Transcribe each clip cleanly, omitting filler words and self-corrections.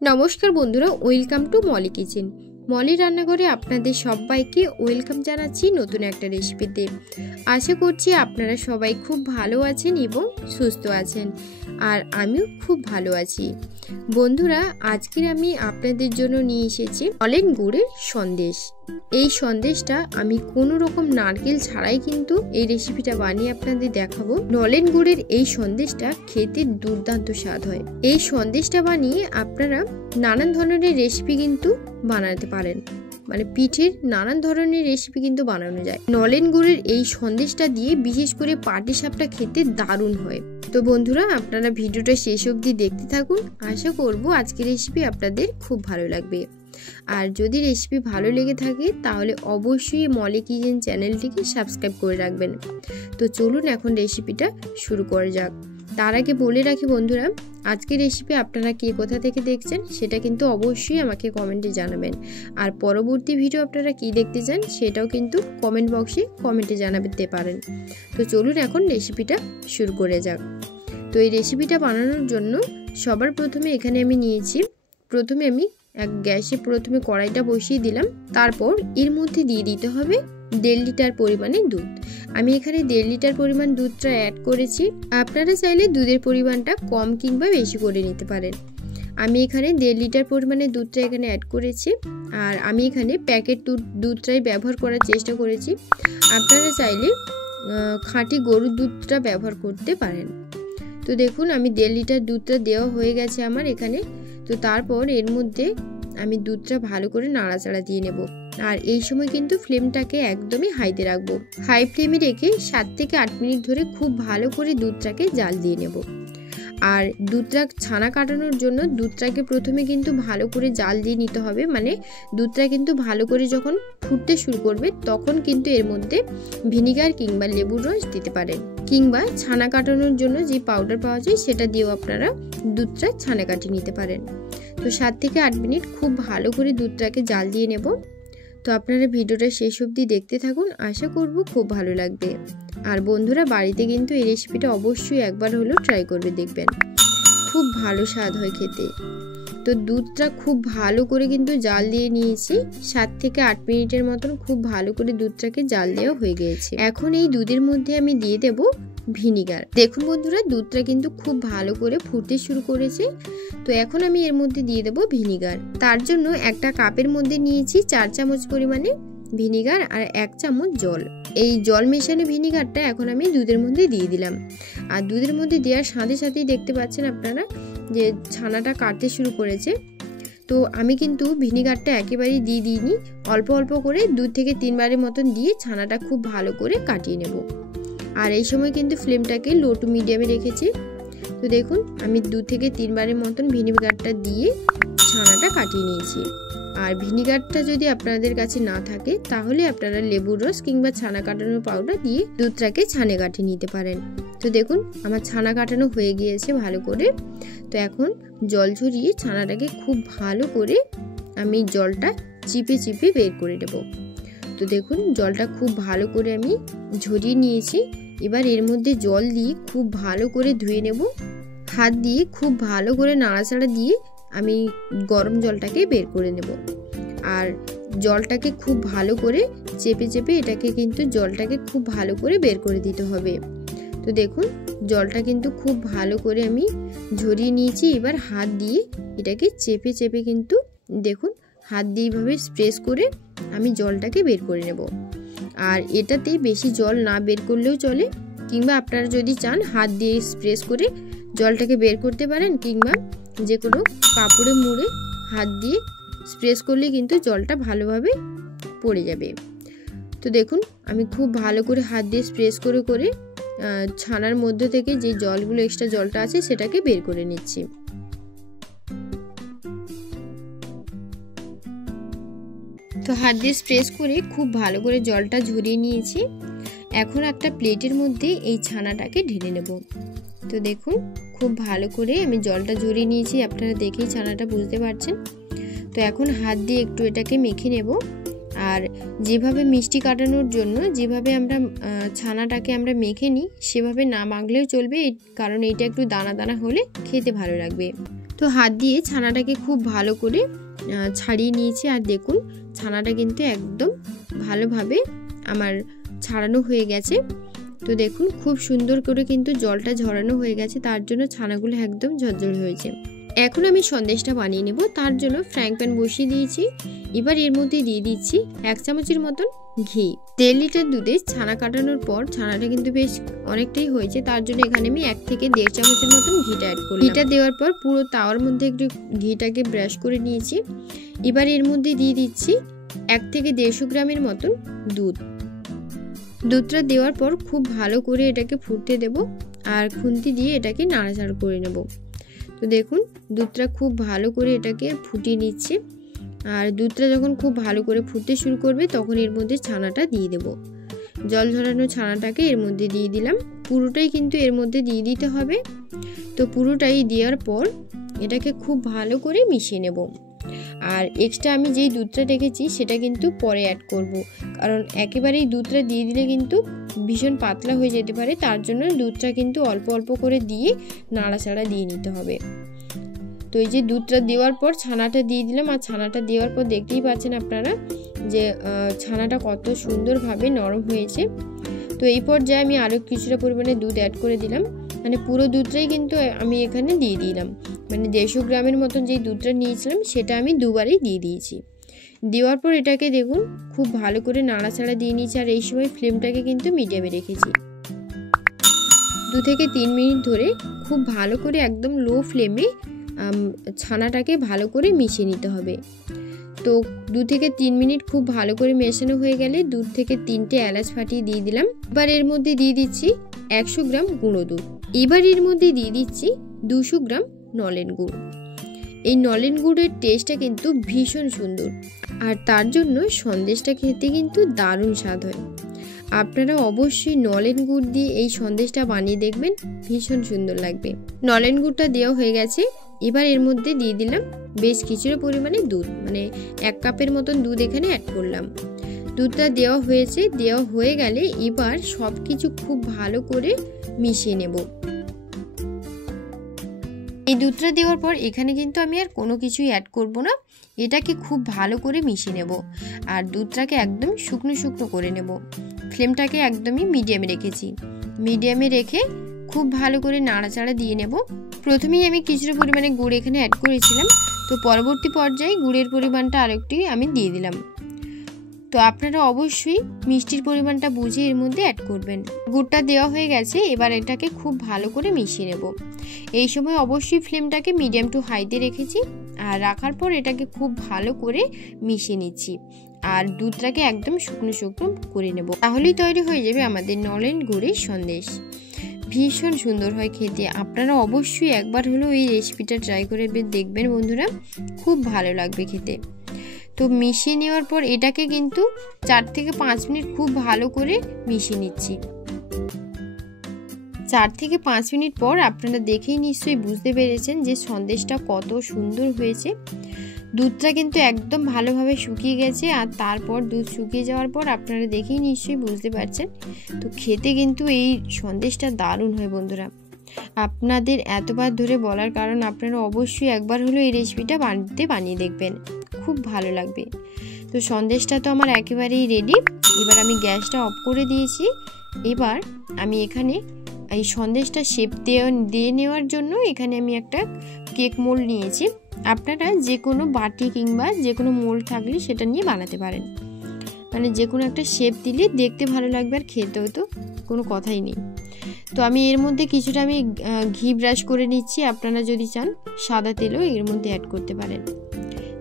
নমস্কার বন্ধুরা, welcome to Moli kitchen. Moli রান্নাঘরে আপনাদের সবাইকে ওয়েলকাম জানাচ্ছি নতুন একটা রেসিপিতে। আশা করছি আপনারা সবাই খুব ভালো আছেন এবং সুস্থ আছেন, আর আমিও খুব ভালো আছি। বন্ধুরা, আজকের আমি আপনাদের জন্য নিয়ে এসেছি নলেন গুড়ের সন্দেশ। এই সন্দেশটা আমি কোনো রকম নারকেল ছাড়াই কিন্তু এই রেসিপিটা বানিয়ে আপনাদের দেখাবো। নলেন গুড়ের এই সন্দেশটা খেতে দুর্দান্ত স্বাদ হয়। এই সন্দেশটা বানিয়ে আপনারা নানান ধরনের রেসিপি কিন্তু বানাতে পারেন, মানে পিঠের নানান ধরনের রেসিপি কিন্তু বানানো যায়। নলেন গুড়ের এই সন্দেশটা দিয়ে বিশেষ করে পাটিসাপটা খেতে দারুণ হয়। তো বন্ধুরা, আপনারা ভিডিওটা শেষ অবধি দেখতে থাকুন। আশা করব আজকের রেসিপি আপনাদের খুব ভালো লাগবে। আর যদি রেসিপি ভালো লেগে থাকে তাহলে অবশ্যই মলি কিচেন চ্যানেলটিকে সাবস্ক্রাইব করে রাখবেন। তো চলুন এখন রেসিপিটা শুরু করা যাক। তার আগে বলে রাখি বন্ধুরা, আজকের রেসিপি আপনারা কে কোথা থেকে দেখছেন সেটা কিন্তু অবশ্যই আমাকে কমেন্টে জানাবেন। আর পরবর্তী ভিডিও আপনারা কি দেখতে চান সেটাও কিন্তু কমেন্ট বক্সে কমেন্টে জানাতে পারেন। তো চলুন এখন রেসিপিটা শুরু করে যাক। তো এই রেসিপিটা বানানোর জন্য সবার প্রথমে এখানে আমি নিয়েছি, প্রথমে আমি গ্যাসে কড়াইটা বসিয়ে দিলাম। তারপর এর মধ্যে দিয়ে দিতে হবে 1.5 লিটার পরিমাণে দুধ। আমি এখানে 1.5 লিটার পরিমাণ দুধটা অ্যাড করেছি। আপনারা চাইলে দুধের পরিমাণটা কম কিংবা বেশি করে নিতে পারেন। আমি এখানে 1.5 লিটার পরিমাণে দুধটা এখানে অ্যাড করেছি। আর আমি এখানে প্যাকেট দুধটাই ব্যবহার করার চেষ্টা করেছি। আপনারা চাইলে খাঁটি গরুর দুধটা ব্যবহার করতে পারেন। তো দেখুন, আমি 1.5 লিটার দুধটা দেওয়া হয়ে গেছে আমার এখানে। তো তারপর এর মধ্যে আমি দুধটা ভালো করে নাড়াচাড়া দিয়ে নেব। আর এই সময় কিন্তু ফ্লেমটাকে একদমই হাইতে রাখবো। হাই ফ্লেমে রেখে 7 থেকে 8 মিনিট ধরে খুব ভালো করে দুধটাকে জাল দিয়ে নেব। আর দুধটা ছানা কাটানোর জন্য দুধটাকে প্রথমে কিন্তু ভালো করে জাল দিয়ে নিতে হবে। মানে দুধটা কিন্তু ভালো করে যখন ফুটতে শুরু করবে তখন কিন্তু এর মধ্যে ভিনিগার কিংবা লেবুর রস দিতে পারেন, কিংবা ছানা কাটানোর জন্য যে পাউডার পাওয়া যায় সেটা দিয়েও আপনারা দুধটা ছানা কাটিয়ে নিতে পারেন। তো 7 থেকে 8 মিনিট খুব ভালো করে দুধটাকে জাল দিয়ে নেব। তো আপনারা ভিডিওটা শেষ অবধি দেখতে থাকুন, আশা করব খুব ভালো লাগবে। আর বন্ধুরা, বাড়িতে কিন্তু এই রেসিপিটা অবশ্যই একবার হলেও ট্রাই করবে, দেখবেন খুব ভালো স্বাদ হয় খেতে। তো দুধটা খুব ভালো করে কিন্তু জাল দিয়ে নিয়েছি। 7 থেকে 8 মিনিটের মতন খুব ভালো করে দুধটাকে জাল দেওয়া হয়ে গিয়েছে। এখন এই দুধের মধ্যে আমি দিয়ে দেব ভিনিগার। দেখুন বন্ধুরা, দুধটা কিন্তু খুব ভালো করে ফুটতে শুরু করেছে। তো এখন আমি এর মধ্যে দিয়ে দেব ভিনিগার। তার জন্য একটা কাপের মধ্যে নিয়েছি 4 চামচ পরিমাণে ভিনিগার আর 1 চামচ জল। এই জল মেশানো ভিনিগারটা এখন আমি দুধের মধ্যে দিয়ে দিলাম। আর দুধের মধ্যে দেওয়ার সাথে সাথেই দেখতে পাচ্ছেন আপনারা যে ছানাটা কাটতে শুরু করেছে। তো আমি কিন্তু ভিনিগারটা একেবারেই দিয়ে দিইনি, অল্প অল্প করে 2 থেকে 3 বারের মতন দিয়ে ছানাটা খুব ভালো করে কাটিয়ে নেব। আর এই সময় কিন্তু ফ্লেমটাকে লো টু মিডিয়ামে রেখেছি। তো দেখুন, আমি 2 থেকে 3 বারের মতন ভিনিগারটা দিয়ে ছানাটা কাটিয়ে নিয়েছি। আর ভিনিগারটা যদি আপনাদের কাছে না থাকে তাহলে আপনারা লেবুর রস কিংবা ছানা কাটানোর পাউডার দিয়ে দুধটাকে ছানে কাটিয়ে নিতে পারেন। তো দেখুন, আমার ছানা কাটানো হয়ে গিয়েছে ভালো করে। তো এখন জল ঝরিয়ে ছানাটাকে খুব ভালো করে আমি জলটা চিপে চিপে বের করে নেব। তো দেখুন, জলটা খুব ভালো করে আমি ঝরিয়ে নিয়েছি। এবার এর মধ্যে জল দিয়ে খুব ভালো করে ধুয়ে নেব। হাত দিয়ে খুব ভালো করে নাড়াচাড়া দিয়ে আমি গরম জলটাকে বের করে নেব। আর জলটাকে খুব ভালো করে চেপে চেপে এটাকে কিন্তু জলটাকে খুব ভালো করে বের করে দিতে হবে। তো দেখুন, জলটা কিন্তু খুব ভালো করে আমি ঝরিয়ে নিয়েছি। এবার হাত দিয়ে এটাকে চেপে চেপে কিন্তু দেখুন হাত দিয়ে এইভাবে প্রেস করে আমি জলটাকে বের করে নেব। আর এটাতে বেশি জল না বের করলেও চলে, কিংবা আপনারা যদি চান হাত দিয়ে প্রেস করে জলটাকে বের করতে পারেন, কিংবা যে কোনো কাপড়ে মুড়ে হাত দিয়ে স্প্রেস করলে কিন্তু জলটা ভালোভাবে পড়ে যাবে। তো দেখুন, আমি খুব ভালো করে হাত দিয়ে স্প্রেস করে করে ছানার মধ্যে থেকে যে জলগুলো এক্সট্রা জলটা আছে সেটাকে বের করে নিচ্ছি। তো হাত দিয়ে স্প্রেস করে খুব ভালো করে জলটা ঝরিয়ে নিয়েছি। এখন একটা প্লেটের মধ্যে এই ছানাটাকে ঢেলে নেব। তো দেখুন, খুব ভালো করে আমি জলটা ঝরিয়ে নিয়েছি, আপনারা দেখেই ছানাটা বুঝতে পারছেন। তো এখন হাত দিয়ে একটু এটাকে মেখে নেব। আর যেভাবে মিষ্টি কাটানোর জন্য যেভাবে আমরা ছানাটাকে আমরা মেখে নিই সেভাবে না মাখলেও চলবে, কারণ এইটা একটু দানা দানা হলে খেতে ভালো লাগবে। তো হাত দিয়ে ছানাটাকে খুব ভালো করে ছাড়িয়ে নিয়েছি। আর দেখুন ছানাটা কিন্তু একদম ভালোভাবে আমার ছাড়ানো হয়ে গেছে। তো দেখুন খুব সুন্দর করে কিন্তু জলটা ঝরানো হয়ে গেছে, তার জন্য ছানাগুলো একদম ঝরঝরে হয়েছে। এখন আমি সন্দেশটা বানিয়ে নেব। তার জন্য ফ্রাইং প্যান বসিয়ে দিয়েছি। এবার এর মধ্যে দিয়ে দিচ্ছি 1 চামচের মতন ঘি। 1.5 লিটার দুধে ছানা কাটানোর পর ছানাটা কিন্তু বেশ অনেকটাই হয়েছে, তার জন্য এখানে আমি 1 থেকে 1.5 চামচের মতন ঘিটা অ্যাড করলাম। ঘিটা দেওয়ার পর পুরো তাওয়ার মধ্যে একটু ঘিটাকে ব্রাশ করে নিয়েছি। এবার এর মধ্যে দিয়ে দিচ্ছি 1 থেকে 150 গ্রামের মতন দুধ। দুধটা দেওয়ার পর খুব ভালো করে এটাকে ফুটতে দেব আর খুন্তি দিয়ে এটাকে নাড়াচাড়া করে নেব। তো দেখুন দুধটা খুব ভালো করে এটাকে ফুটিয়ে নিচ্ছে। আর দুধটা যখন খুব ভালো করে ফুটতে শুরু করবে তখন এর মধ্যে ছানাটা দিয়ে দেব। জল ঝরানো ছানাটাকে এর মধ্যে দিয়ে দিলাম। পুরোটাই কিন্তু এর মধ্যে দিয়ে দিতে হবে। তো পুরোটাই দেওয়ার পর এটাকে খুব ভালো করে মিশিয়ে নেব। আর এক্সট্রা আমি যেই দুধটা রেখেছি সেটা কিন্তু পরে অ্যাড করব, কারণ একেবারেই দুধটা দিয়ে দিলে কিন্তু ভীষণ পাতলা হয়ে যেতে পারে। তার জন্য দুধটা কিন্তু অল্প অল্প করে দিয়ে নাড়াচাড়া দিয়ে নিতে হবে। তো এই যে দুধটা দেওয়ার পর ছানাটা দিয়ে দিলাম। আর ছানাটা দেওয়ার পর দেখতেই পাচ্ছেন আপনারা যে ছানাটা কত সুন্দরভাবে নরম হয়েছে। তো এই পর্যায়ে আমি আরও কিছুটা পরিমাণে দুধ অ্যাড করে দিলাম। মানে পুরো দুধটাই কিন্তু আমি এখানে দিয়ে দিলাম। মানে 150 গ্রামের মতন যেই দুধটা নিয়েছিলাম সেটা আমি দুবারই দিয়ে দিয়েছি। দেওয়ার পর এটাকে দেখুন খুব ভালো করে নাড়াচাড়া দিয়ে নিয়েছি। আর এই সময় ফ্লেমটাকে কিন্তু মিডিয়ামে রেখেছি। 2 থেকে 3 মিনিট ধরে খুব ভালো করে একদম লো ফ্লেমে ছানাটাকে ভালো করে মিশিয়ে নিতে হবে। তো 2 থেকে 3 মিনিট খুব ভালো করে মেশানো হয়ে গেলে 2 থেকে 3টে এলাচ ফাটিয়ে দিয়ে দিলাম। এবার এর মধ্যে দিয়ে দিচ্ছি 100 গ্রাম গুঁড়ো দুধ। এবার এর মধ্যে দিয়ে দিচ্ছি 200 গ্রাম নলেন গুড়। এই নলেন গুড়ের টেস্টটা কিন্তু ভীষণ সুন্দর, আর তার জন্য সন্দেশটা খেতে কিন্তু দারুণ স্বাদ হয়। আপনারা অবশ্যই নলেন গুড় দিয়ে এই সন্দেশটা বানিয়ে দেখবেন, ভীষণ সুন্দর লাগবে। নলেন গুড়টা দেওয়া হয়ে গেছে। এবার এর মধ্যে দিয়ে দিলাম বেশ কিছুটা পরিমাণে দুধ, মানে 1 কাপের মতন দুধ এখানে অ্যাড করলাম। দুধটা দেওয়া হয়েছে। দেওয়া হয়ে গেলে এবার সব কিছু খুব ভালো করে মিশিয়ে নেব। এই দুধটা দেওয়ার পর এখানে কিন্তু আমি আর কোনো কিছুই অ্যাড করব না। এটাকে খুব ভালো করে মিশিয়ে নেব আর দুধটাকে একদম শুকনো শুকনো করে নেব। ফ্লেমটাকে একদমই মিডিয়ামে রেখেছি। মিডিয়ামে রেখে খুব ভালো করে নাড়াচাড়া দিয়ে নেব। প্রথমেই আমি কিছুটা পরিমাণে গুড় এখানে অ্যাড করেছিলাম, তো পরবর্তী পর্যায়ে গুড়ের পরিমাণটা আরেকটি আমি দিয়ে দিলাম। তো আপনারা অবশ্যই মিষ্টির পরিমাণটা বুঝে এর মধ্যে অ্যাড করবেন। গুড়টা দেওয়া হয়ে গেছে। এবার এটাকে খুব ভালো করে মিশিয়ে নেব। এই সময় অবশ্যই ফ্লেমটাকে মিডিয়াম টু হাইতে রেখেছি। আর রাখার পর এটাকে খুব ভালো করে মিশিয়ে নিচ্ছি আর দুধটাকে একদম শুকনো শুকনো করে নেব। তাহলেই তৈরি হয়ে যাবে আমাদের নলেন গুড়ের সন্দেশ। ভীষণ সুন্দর হয় খেতে। আপনারা অবশ্যই একবার হলেও এই রেসিপিটা ট্রাই করে দেখবেন বন্ধুরা, খুব ভালো লাগবে খেতে। তো মিশিয়ে নেওয়ার পর এটাকে কিন্তু 4 থেকে 5 মিনিট খুব ভালো করে মিশিয়ে নিচ্ছি। 4 থেকে 5 মিনিট পর আপনারা দেখেই নিশ্চয়ই বুঝতে পেরেছেন যে সন্দেশটা কত সুন্দর হয়েছে। দুধটা কিন্তু একদম ভালোভাবে শুকিয়ে গেছে। আর তারপর দুধ শুকিয়ে যাওয়ার পর আপনারা দেখেই নিশ্চয়ই বুঝতে পারছেন। তো খেতে কিন্তু এই সন্দেশটা দারুণ হয় বন্ধুরা। আপনাদের এতবার ধরে বলার কারণ আপনারা অবশ্যই একবার হলেও এই রেসিপিটা বানিয়ে দেখবেন, খুব ভালো লাগবে। তো সন্দেশটা তো আমার একেবারেই রেডি। এবার আমি গ্যাসটা অফ করে দিয়েছি। এবার আমি এখানে এই সন্দেশটা শেপ দিয়ে নেওয়ার জন্য এখানে আমি একটা কেক মোল্ড নিয়েছি। আপনারা যে কোনো বাটি কিংবা যে কোনো মোল্ড থাকলে সেটা নিয়ে বানাতে পারেন। মানে যে কোনো একটা শেপ দিলে দেখতে ভালো লাগবে আর খেতেও তো কোনো কথাই নেই। তো আমি এর মধ্যে কিছুটা ঘি ব্রাশ করে নিচ্ছি। আপনারা যদি চান সাদা তেলও এর মধ্যে অ্যাড করতে পারেন।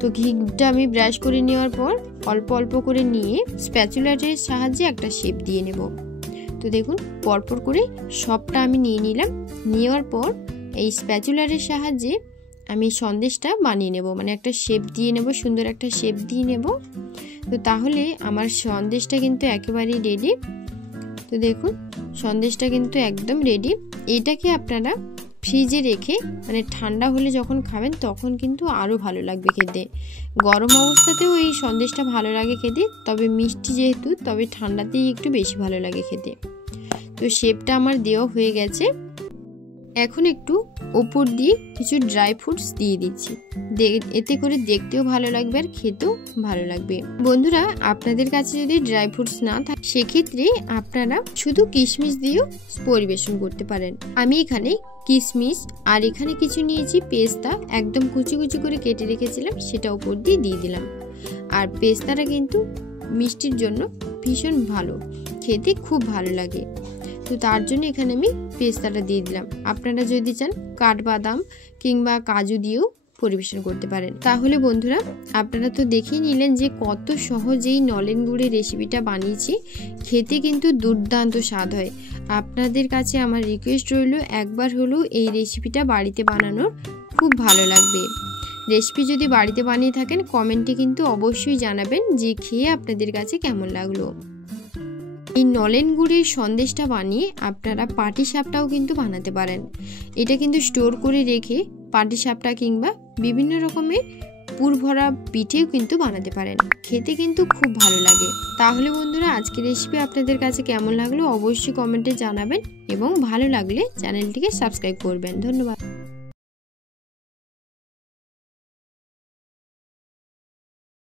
তো ঘিটা আমি ব্রাশ করে নেওয়ার পর অল্প অল্প করে নিয়ে স্প্যাচুলার সাহায্যে একটা শেপ দিয়ে নেব। তো দেখুন পরপর করে সবটা আমি নিয়ে নিলাম। নেওয়ার পর এই স্প্যাচুলারের সাহায্যে আমি সন্দেশটা বানিয়ে নেব, মানে একটা শেপ দিয়ে নেব, সুন্দর একটা শেপ দিয়ে নেব। তো তাহলে আমার সন্দেশটা কিন্তু একেবারেই রেডি। তো দেখুন সন্দেশটা কিন্তু একদম রেডি। এটাকে আপনারা ফ্রিজে রেখে মানে ঠান্ডা হলে যখন খাবেন তখন কিন্তু আরও ভালো লাগবে খেতে। গরম অবস্থাতেও এই সন্দেশটা ভালো লাগে খেতে, তবে মিষ্টি যেহেতু তবে ঠান্ডাতেই একটু বেশি ভালো লাগে খেতে। তো শেপটা আমার দেওয়া হয়ে গেছে। এখন একটু ওপর দিয়ে কিছু ড্রাই ফ্রুটস দিয়ে দিচ্ছি, এতে করে দেখতেও ভালো লাগবে আর খেতেও ভালো লাগবে। বন্ধুরা, আপনাদের কাছে যদি ড্রাই ফ্রুটস না থাকে সেক্ষেত্রে আপনারা শুধু কিশমিশ দিয়েও পরিবেশন করতে পারেন। আমি এখানে কিশমিশ আর এখানে কিছু নিয়েছি পেস্তা, একদম কুচি কুচি করে কেটে রেখেছিলাম, সেটা উপর দিয়ে দিলাম। আর পেস্তাটা কিন্তু মিষ্টির জন্য ভীষণ ভালো, খেতে খুব ভালো লাগে, তো তার জন্য এখানে আমি পেস্তাটা দিয়ে দিলাম। আপনারা যদি চান কাঠবাদাম কিংবা কাজু দিয়েও পরিবেশন করতে পারেন। তাহলে বন্ধুরা, আপনারা তো দেখেই নিলেন যে কত সহজেই নলেন গুড়ের রেসিপিটা বানিয়েছি, খেতে কিন্তু দুর্দান্ত স্বাদ হয়। আপনাদের কাছে আমার রিকোয়েস্ট রইল, একবার হলেও এই রেসিপিটা বাড়িতে বানানোর খুব ভালো লাগবে। রেসিপি যদি বাড়িতে বানিয়ে থাকেন কমেন্টে কিন্তু অবশ্যই জানাবেন যে খেয়ে আপনাদের কাছে কেমন লাগলো। এই নলেন গুড়ের সন্দেশটা বানিয়ে আপনারা পাটিসাপটাও কিন্তু বানাতে পারেন। এটা কিন্তু স্টোর করে রেখে পাটিসাপটা কিংবা বিভিন্ন রকমের পুর ভরা পিঠেও কিন্তু বানাতে পারেন, খেতে কিন্তু খুব ভালো লাগে। তাহলে বন্ধুরা, আজকের রেসিপি আপনাদের কাছে কেমন লাগলো অবশ্যই কমেন্টে জানাবেন এবং ভালো লাগলে চ্যানেলটিকে সাবস্ক্রাইব করবেন। ধন্যবাদ।